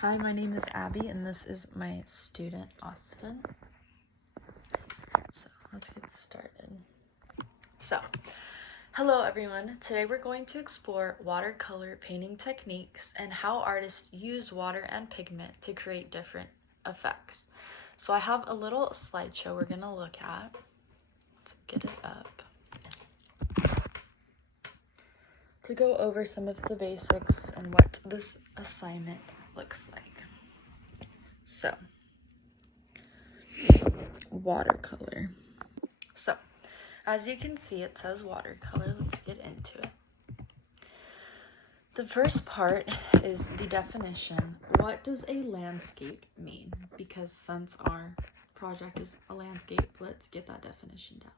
Hi, my name is Abby, and this is my student, Austin. So let's get started. Hello everyone. Today we're going to explore watercolor painting techniques and how artists use water and pigment to create different effects. So I have a little slideshow we're going to look at. Let's get it up. To go over some of the basics and what this assignment looks like. So, watercolor. So, as you can see, it says watercolor. Let's get into it. The first part is the definition. What does a landscape mean? Because since our project is a landscape, let's get that definition down.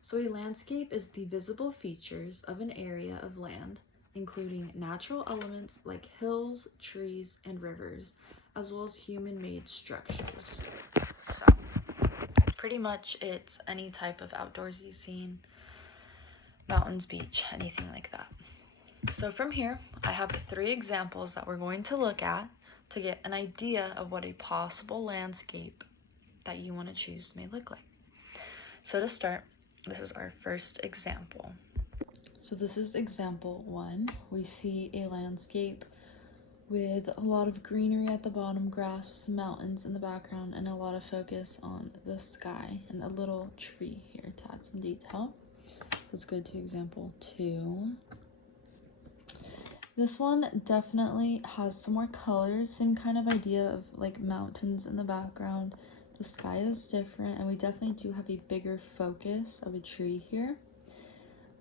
So a landscape is the visible features of an area of land, including natural elements like hills, trees, and rivers, as well as human-made structures. So pretty much it's any type of outdoorsy scene, mountains, beach, anything like that. So from here, I have 3 examples that we're going to look at to get an idea of what a possible landscape that you want to choose may look like. So to start, this is our first example. So this is example 1. We see a landscape with a lot of greenery at the bottom, grass with some mountains in the background, and a lot of focus on the sky and a little tree here to add some detail. Let's go to example 2. This one definitely has some more colors, same kind of idea of like mountains in the background. The sky is different, and we definitely do have a bigger focus of a tree here.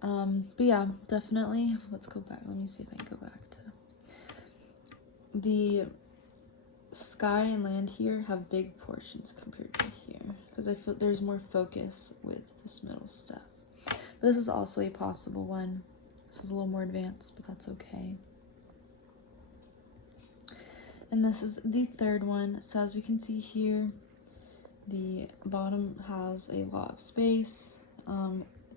But yeah, definitely, let's go back. Let me see if I can go back to the sky and land here have big portions compared to here, because I feel there's more focus with this middle stuff. But this is also a possible one. This is a little more advanced, but that's okay. And this is the third one. So as we can see here, the bottom has a lot of space,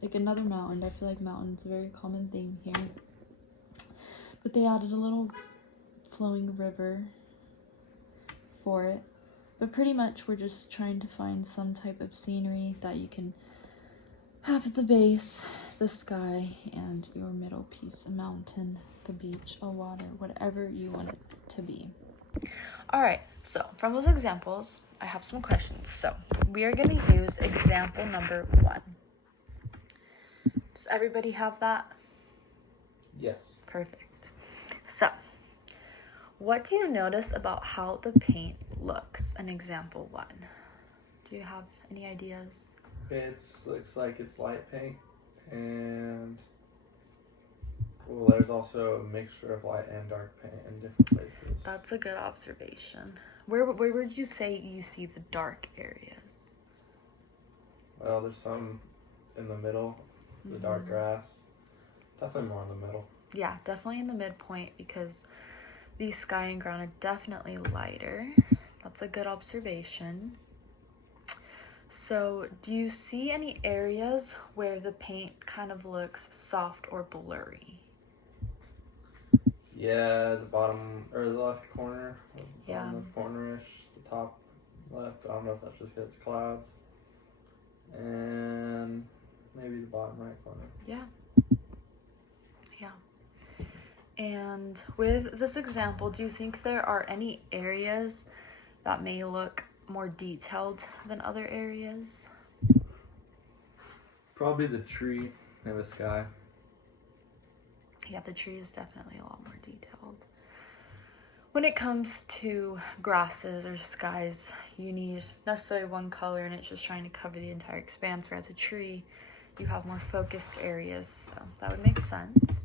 like another mountain. I feel like mountain's a very common theme here. But they added a little flowing river for it. But pretty much we're just trying to find some type of scenery that you can have at the base, the sky, and your middle piece, a mountain, the beach, a water, whatever you want it to be. Alright, so from those examples, I have some questions. So we are going to use example number 1. Does everybody have that? Yes. Perfect. So, what do you notice about how the paint looks in example 1? Do you have any ideas? It looks like it's light paint, and well, there's also a mixture of light and dark paint in different places. That's a good observation. Where would you say you see the dark areas? Well, there's some in the middle, the dark grass. Definitely more in the middle. Yeah, definitely in the midpoint, because the sky and ground are definitely lighter. That's a good observation. So, do you see any areas where the paint kind of looks soft or blurry? Yeah, the bottom or the left corner, the Yeah. left cornerish, the top left. I don't know if that's just 'cause it's clouds, and maybe the bottom right corner. Yeah. And with this example, do you think there are any areas that may look more detailed than other areas? Probably the tree and the sky. Yeah, the tree is definitely a lot more detailed. When it comes to grasses or skies, you need necessarily one color and it's just trying to cover the entire expanse, whereas a tree, you have more focused areas, so that would make sense.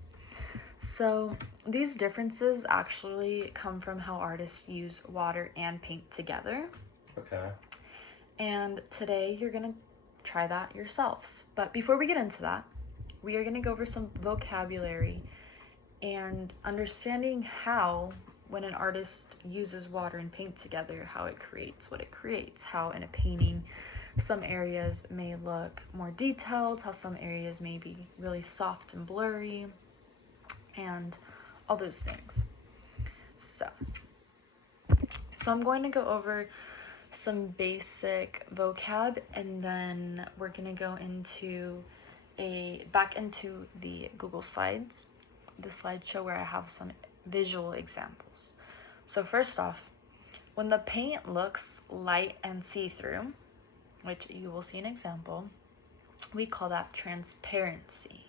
So these differences actually come from how artists use water and paint together. Okay. And today you're going to try that yourselves. But before we get into that, we are going to go over some vocabulary and understanding how, when an artist uses water and paint together, how it creates what it creates. How in a painting, some areas may look more detailed, how some areas may be really soft and blurry, and all those things. So So I'm going to go over some basic vocab, and then we're going to go back into the Google Slides, the slideshow where I have some visual examples. So first off, when the paint looks light and see-through, which you will see an example, we call that transparency.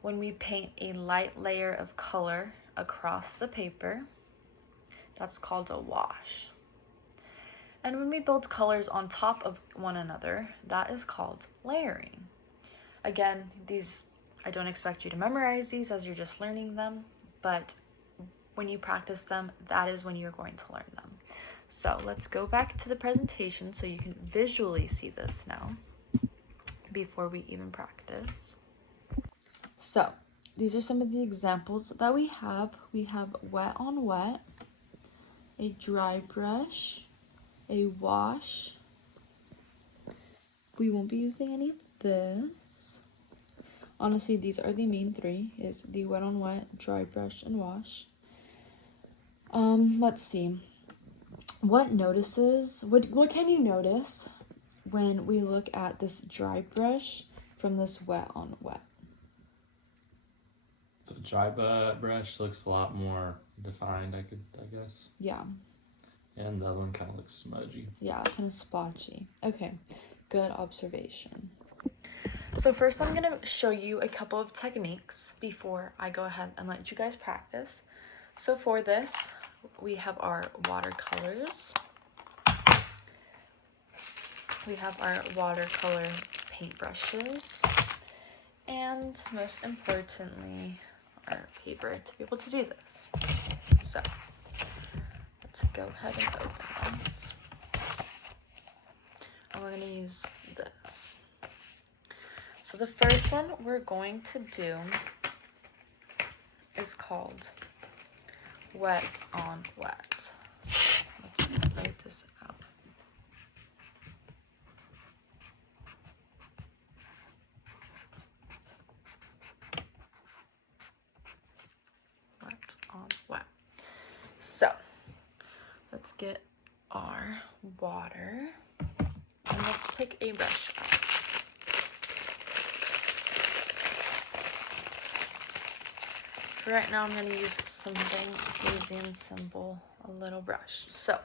When we paint a light layer of color across the paper, that's called a wash. And when we build colors on top of one another, that is called layering. Again, I don't expect you to memorize these as you're just learning them, but when you practice them, that is when you're going to learn them. So let's go back to the presentation so you can visually see this now before we even practice. So these are some of the examples that we have. We have wet on wet, a dry brush, a wash. We won't be using any of this. Honestly, these are the main three, is the wet on wet, dry brush, and wash. Let's see. What can you notice when we look at this dry brush from this wet on wet? The dry brush looks a lot more defined, I guess. Yeah. And the other one kind of looks smudgy. Yeah, kind of splotchy. Okay, good observation. So first I'm going to show you a couple of techniques before I go ahead and let you guys practice. So for this, we have our watercolors. We have our watercolor paintbrushes. And most importantly, our paper to be able to do this. So let's go ahead and open this. And we're going to use this. So the first one we're going to do is called wet on wet. So let's write this out. Wet on wet. So let's get our water and let's pick a brush up. For right now, I'm going to use something easy and simple, a little brush. So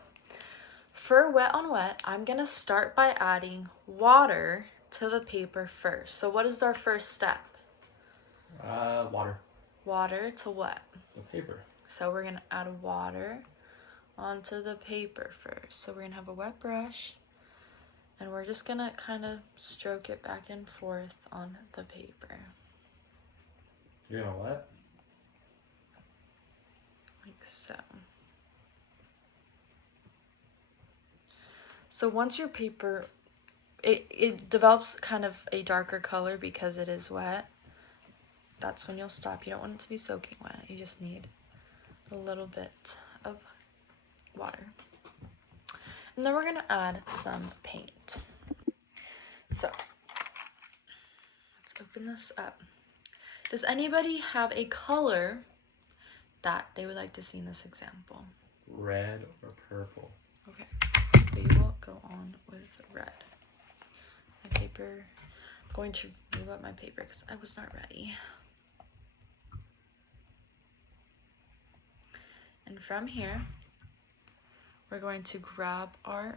for wet on wet, I'm going to start by adding water to the paper first. So what is our first step? Water. Water to what? The paper. So we're going to add water onto the paper first. So we're going to have a wet brush, and we're just going to kind of stroke it back and forth on the paper. You're going to what? Like so. So once your paper, it develops kind of a darker color because it is wet, that's when you'll stop. You don't want it to be soaking wet. You just need a little bit of water. And then we're going to add some paint. So let's open this up. Does anybody have a color that they would like to see in this example? Red or purple? Okay, we will go on with red. My paper, I'm going to move up my paper because I was not ready. And from here, we're going to grab we're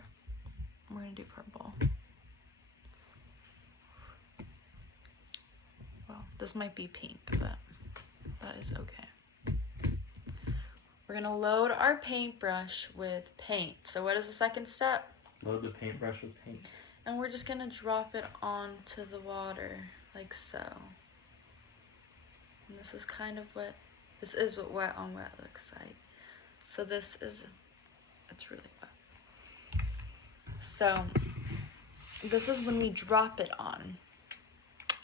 going to do purple. Well, this might be pink, but that is okay. We're going to load our paintbrush with paint. So what is the second step? Load the paintbrush with paint. And we're just going to drop it onto the water, like so. And this is kind of what wet on wet looks like. So it's really wet. So this is when we drop it on.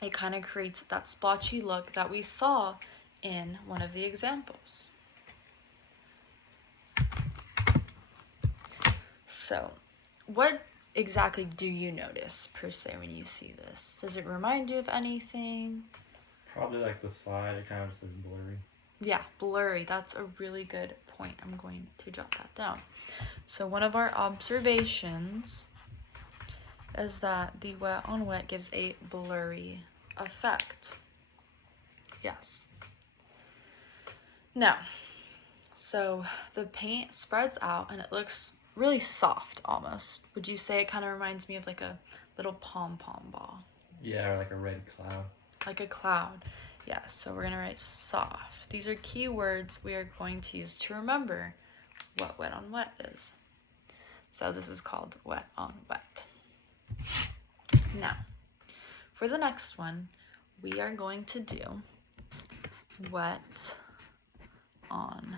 It kind of creates that splotchy look that we saw in one of the examples. So what exactly do you notice per se when you see this? Does it remind you of anything? Probably like the slide, it kind of just is blurry. Yeah, blurry. That's a really good point I'm going to jot that down. So one of our observations is that the wet on wet gives a blurry effect. Yes. Now, so the paint spreads out and it looks really soft almost. Would you say it kind of reminds me of like a little pom-pom ball? Yeah, or like a red cloud. Like a cloud. Yeah, so we're gonna write soft. These are key words we are going to use to remember what wet on wet is. So this is called wet on wet. Now, for the next one, we are going to do wet on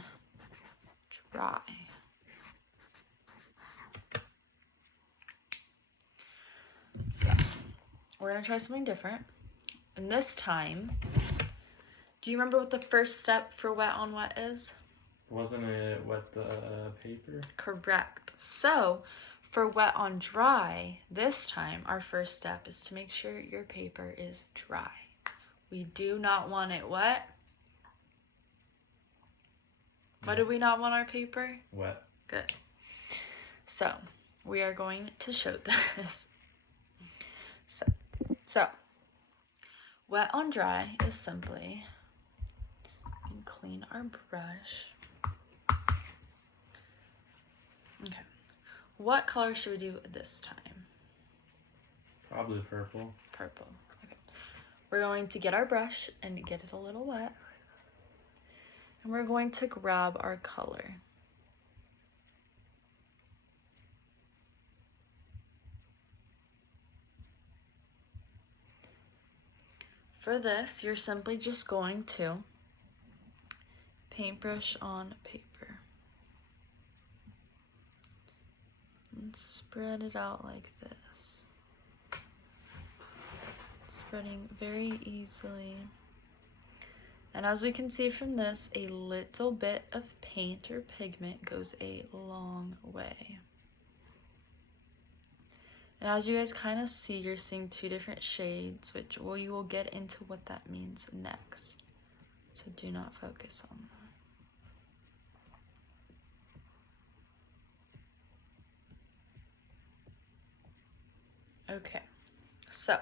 dry. So, we're gonna try something different. And this time, do you remember what the first step for wet on wet is? Wasn't it wet the paper? Correct. So, for wet on dry, this time our first step is to make sure your paper is dry. We do not want it wet. What do we not want our paper? Wet. Good. So, we are going to show this. So, wet on dry is simply, and clean our brush. Okay. What color should we do this time? Probably purple. Purple. Okay. We're going to get our brush and get it a little wet. And we're going to grab our color. For this, you're simply just going to paintbrush on paper. And spread it out like this. Spreading very easily. And as we can see from this, a little bit of paint or pigment goes a long way. And as you guys kind of see, you're seeing two different shades, which we will get into what that means next. So do not focus on that. Okay, so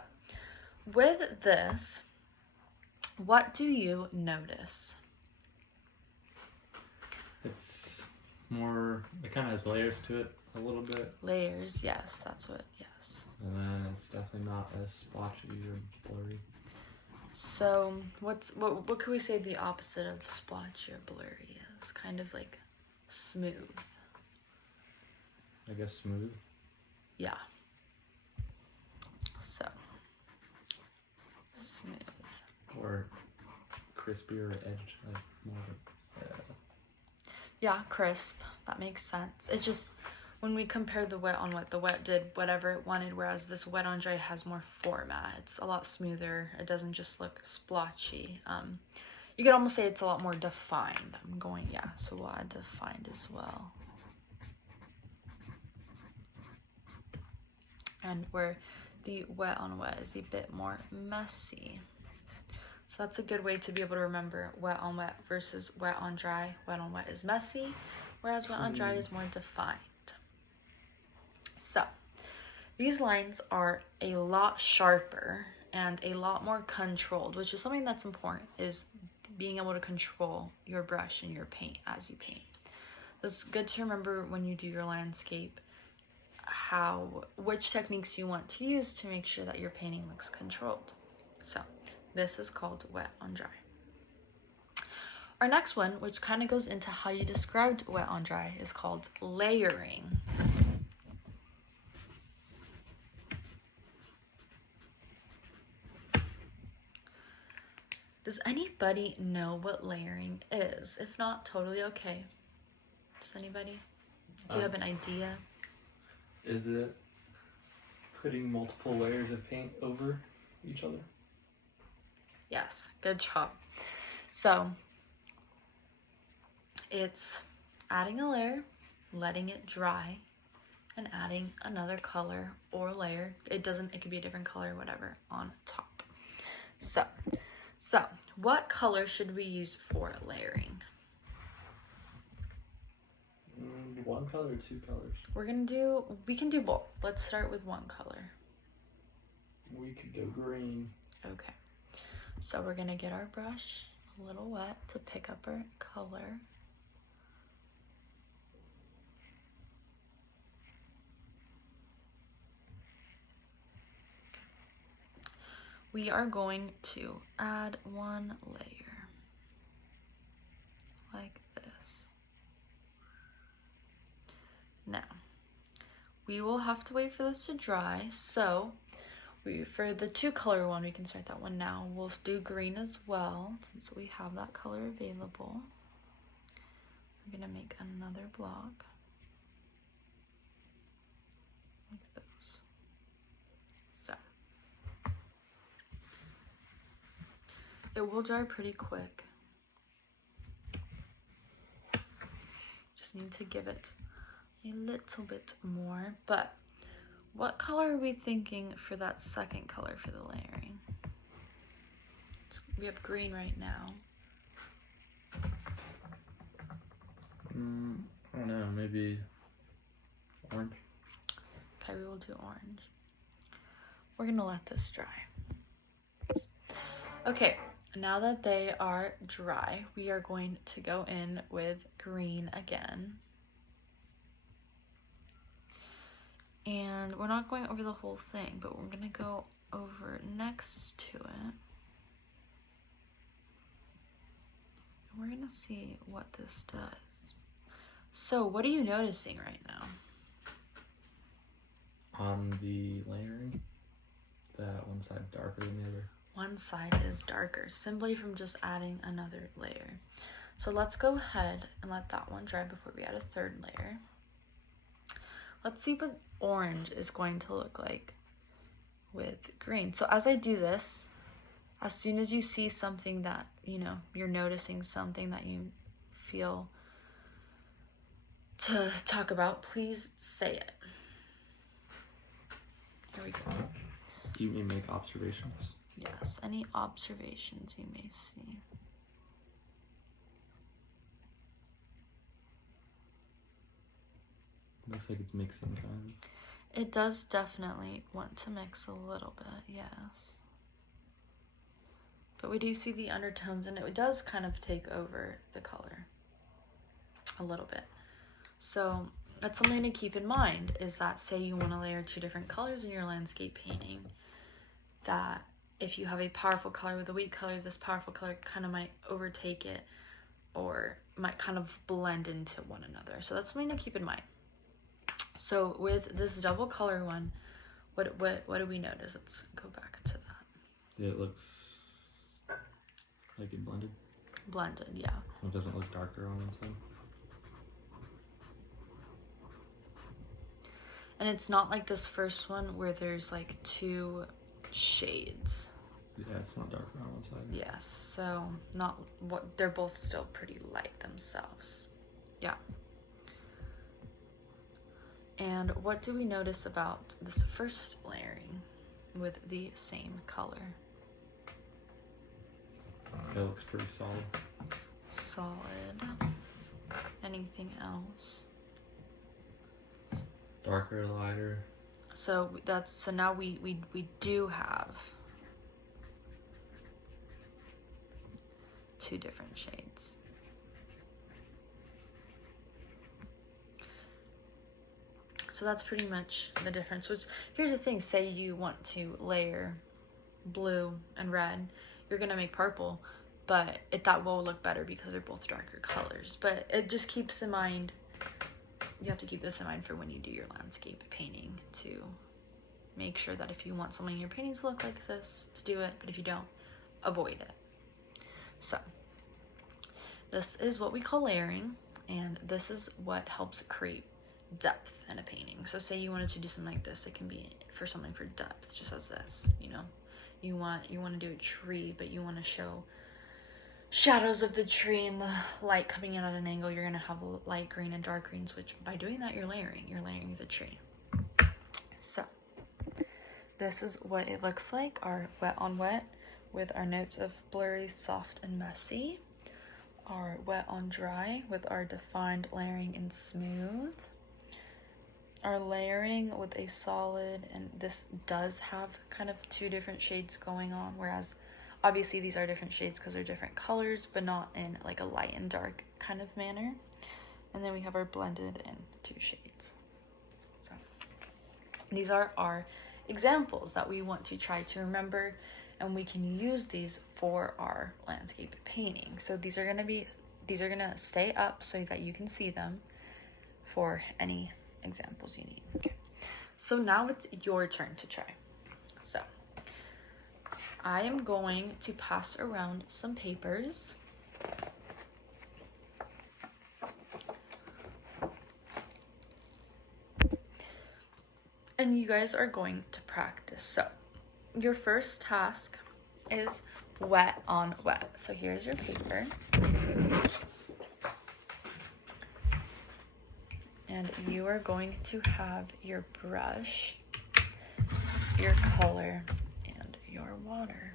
with this, what do you notice? It's more, it kind of has layers to it a little bit. Layers, yes, that's what, yes. And then it's definitely not as splotchy or blurry. So what could we say the opposite of splotchy or blurry is? Kind of like smooth. I guess smooth. Yeah. So smooth. Or crispier edge, like more. Yeah, crisp. That makes sense. It's just when we compare the wet on wet, the wet did whatever it wanted, whereas this wet on dry has more format. It's a lot smoother. It doesn't just look splotchy. You could almost say it's a lot more defined. So we'll add defined as well. And where the wet on wet is a bit more messy. So that's a good way to be able to remember wet on wet versus wet on dry. Wet on wet is messy, whereas wet on dry is more defined. So these lines are a lot sharper and a lot more controlled, which is something that's important, is being able to control your brush and your paint as you paint. It's good to remember when you do your landscape which techniques you want to use to make sure that your painting looks controlled. So this is called wet on dry. Our next one, which kind of goes into how you described wet on dry, is called layering. Does anybody know what layering is? If not, totally okay. Does anybody? Do you have an idea? Is it putting multiple layers of paint over each other? Yes, good job. So it's adding a layer, letting it dry, and adding another color or layer. It could be a different color, whatever, on top. So what color should we use for layering? one color or two colors? We can do both. Let's start with one color. We could go green. Okay. So we're gonna get our brush a little wet to pick up our color. We are going to add one layer like this. Now, we will have to wait for this to dry, so for the two color one, we can start that one now. We'll do green as well, since we have that color available. We're gonna make another block like this. So it will dry pretty quick. Just need to give it a little bit more. But what color are we thinking for that second color for the layering? We have green right now. I don't know, maybe orange. Okay, we will do orange. We're gonna let this dry. Okay, now that they are dry, we are going to go in with green again. And we're not going over the whole thing, but we're gonna go over next to it. And we're gonna see what this does. So what are you noticing right now? On the layering, that one side's darker than the other. One side is darker, simply from just adding another layer. So let's go ahead and let that one dry before we add a third layer. Let's see what orange is going to look like with green. So as I do this, as soon as you see something that, you know, you're noticing something that you feel to talk about, please say it. Here we go. Do you mean make observations? Yes, any observations you may see. Looks like it's mixing kind of. It does definitely want to mix a little bit, yes. But we do see the undertones, and it does kind of take over the color a little bit. So that's something to keep in mind, is that say you want to layer two different colors in your landscape painting, that if you have a powerful color with a weak color, this powerful color kind of might overtake it or might kind of blend into one another. So that's something to keep in mind. So with this double color one, what do we notice? Let's go back to that. It looks like it blended. Blended, yeah. It doesn't look darker on one side. And it's not like this first one where there's like two shades. Yeah, it's not darker on one side. Yes, so not what, they're both still pretty light themselves. Yeah. And what do we notice about this first layering with the same color? It looks pretty solid. Solid. Anything else? Darker, lighter. So now we do have two different shades. So that's pretty much the difference. Which, here's the thing, say you want to layer blue and red, you're gonna make purple, but that will look better because they're both darker colors. But it just keeps in mind, you have to keep this in mind for when you do your landscape painting, to make sure that if you want something in your paintings to look like this, to do it, but if you don't, avoid it. So this is what we call layering, and this is what helps create depth in a painting. So say you wanted to do something like this, it can be for something for depth, just as this, you know, you want to do a tree, but you want to show shadows of the tree and the light coming in at an angle. You're going to have light green and dark greens, which by doing that you're layering the tree. So this is what it looks like, our wet on wet with our notes of blurry, soft, and messy. our wet on dry with our defined layering and smooth. Our layering with a solid, and this does have kind of two different shades going on, whereas obviously these are different shades because they're different colors, but not in like a light and dark kind of manner. And then we have our blended in 2 shades. So these are our examples that we want to try to remember, and we can use these for our landscape painting. So these are gonna stay up so that you can see them for any examples you need. Okay. So now it's your turn to try. So I am going to pass around some papers. And you guys are going to practice. So your first task is wet on wet. So here's your paper. And you are going to have your brush, your color, and your water.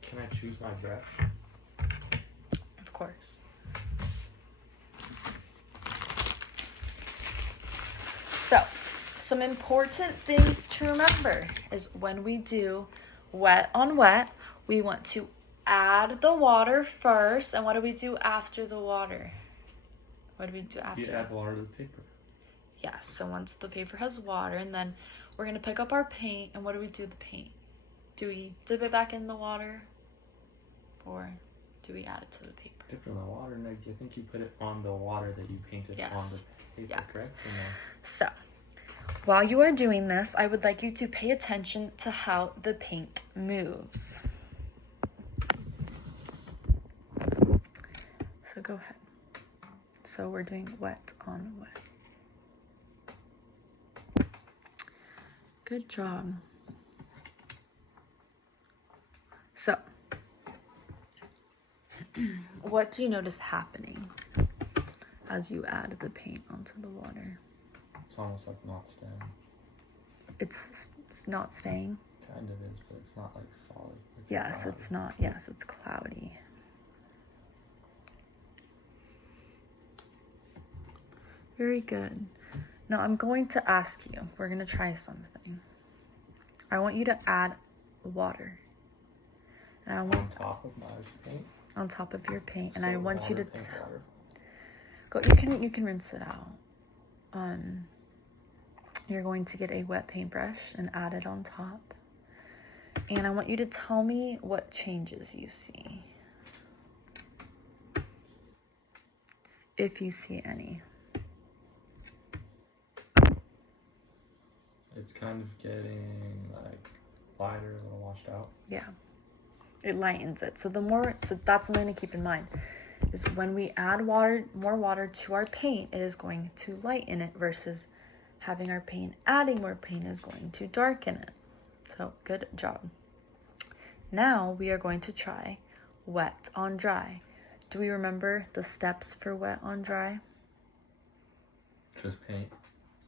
Can I choose my brush? Of course. So, some important things to remember is when we do wet on wet, we want to add the water first. And what do we do after the water? What do we do after? You add water to the paper. Yes, so once the paper has water, and then we're going to pick up our paint, and what do we do with the paint? Do we dip it back in the water, or do we add it to the paper? Dip it in the water, and I think you put it on the water that you painted on the paper, Yes. correct? Or no? So, while you are doing this, I would like you to pay attention to how the paint moves. So go ahead. So we're doing wet on wet. Good job. So, what do you notice happening as you add the paint onto the water? It's almost like not staying. It's not staying? Kind of is, but it's not like solid. Yes, cloudy. it's not. Yes, it's cloudy. Very good. Now I'm going to ask you, we're going to try something. I want you to add water. And I want On top of my paint? On top of your paint. And So I want water, you to pink water. go, you can rinse it out. You're going to get a wet paintbrush and add it on top. And I want you to tell me what changes you see. If you see any. It's kind of getting like lighter, a little washed out. Yeah. It lightens it. So that's something to keep in mind. Is when we add more water to our paint, it is going to lighten it, versus having our paint adding more paint is going to darken it. So good job. Now we are going to try wet on dry. Do we remember the steps for wet on dry? Just paint.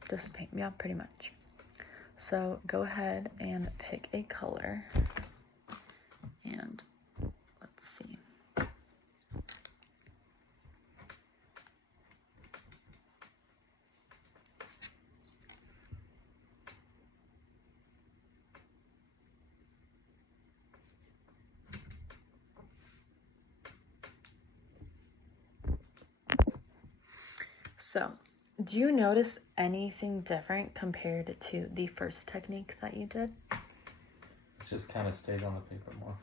Just paint, yeah, pretty much. So go ahead and pick a color. And let's see. So, do you notice anything different compared to the first technique that you did? It just kind of stays on the paper more.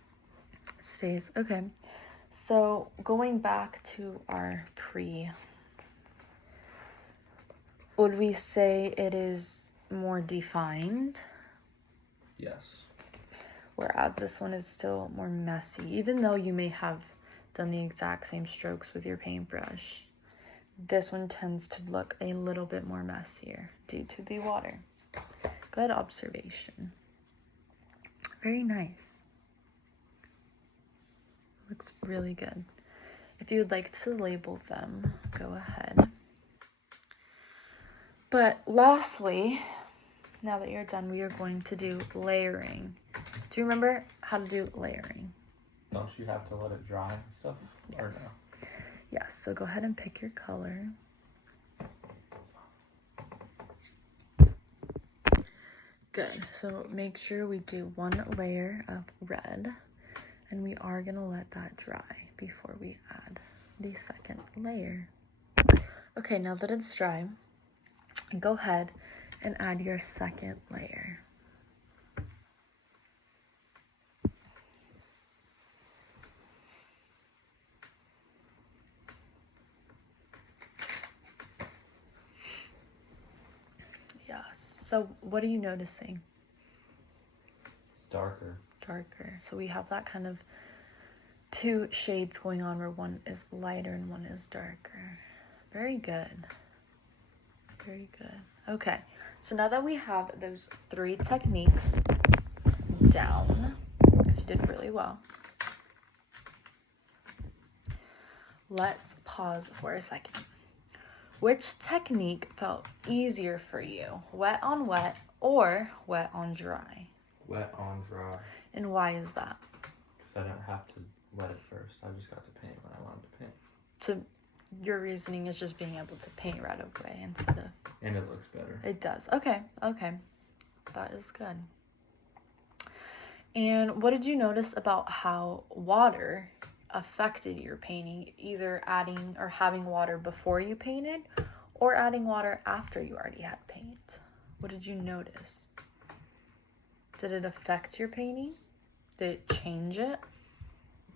Stays, okay. So, going back to our would we say it is more defined? Yes. Whereas this one is still more messy, even though you may have done the exact same strokes with your paintbrush. This one tends to look a little bit more messier due to the water. Good observation. Very nice. Looks really good. If you would like to label them, go ahead. But lastly, now that you're done, we are going to do layering. Do you remember how to do layering? Don't you have to let it dry and stuff? Yes. Or no? Yes, so go ahead and pick your color. Good, so make sure we do one layer of red, and we are gonna let that dry before we add the second layer. Okay, now that it's dry, go ahead and add your second layer. Yes, so what are you noticing? It's darker. Darker. So we have that kind of two shades going on where one is lighter and one is darker. Very good. Very good. Okay, so now that we have those 3 techniques down, because you did really well, let's pause for a second. Which technique felt easier for you? Wet on wet or wet on dry? Wet on dry. And why is that? Because I didn't have to wet it first. I just got to paint when I wanted to paint. So your reasoning is just being able to paint right away instead of... And it looks better. It does. Okay, okay. That is good. And what did you notice about how water affected your painting, either adding or having water before you painted or adding water after you already had paint? What did you notice? Did it affect your painting? Did it change it?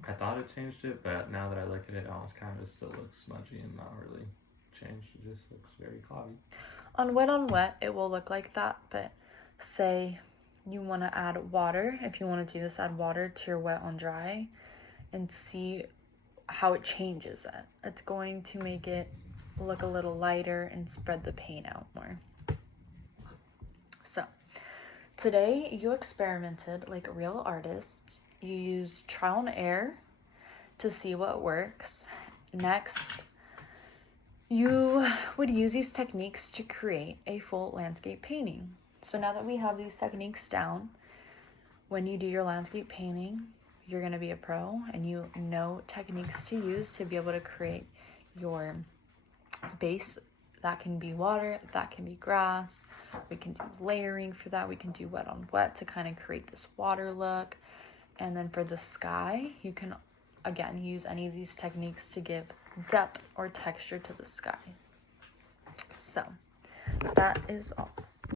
I thought it changed it, but now that I look at it, it almost kind of still looks smudgy and not really changed. It just looks very cloudy. On wet, it will look like that, but say you want to add water. If you want to do this, add water to your wet on dry and see how it changes it. It's going to make it look a little lighter and spread the paint out more. So today you experimented like a real artist. You used trial and error to see what works. Next, you would use these techniques to create a full landscape painting. So now that we have these techniques down, when you do your landscape painting, you're going to be a pro and you know techniques to use to be able to create your base. That can be water, that can be grass. We can do layering for that. We can do wet on wet to kind of create this water look. And then for the sky, you can again use any of these techniques to give depth or texture to the sky. So that is all.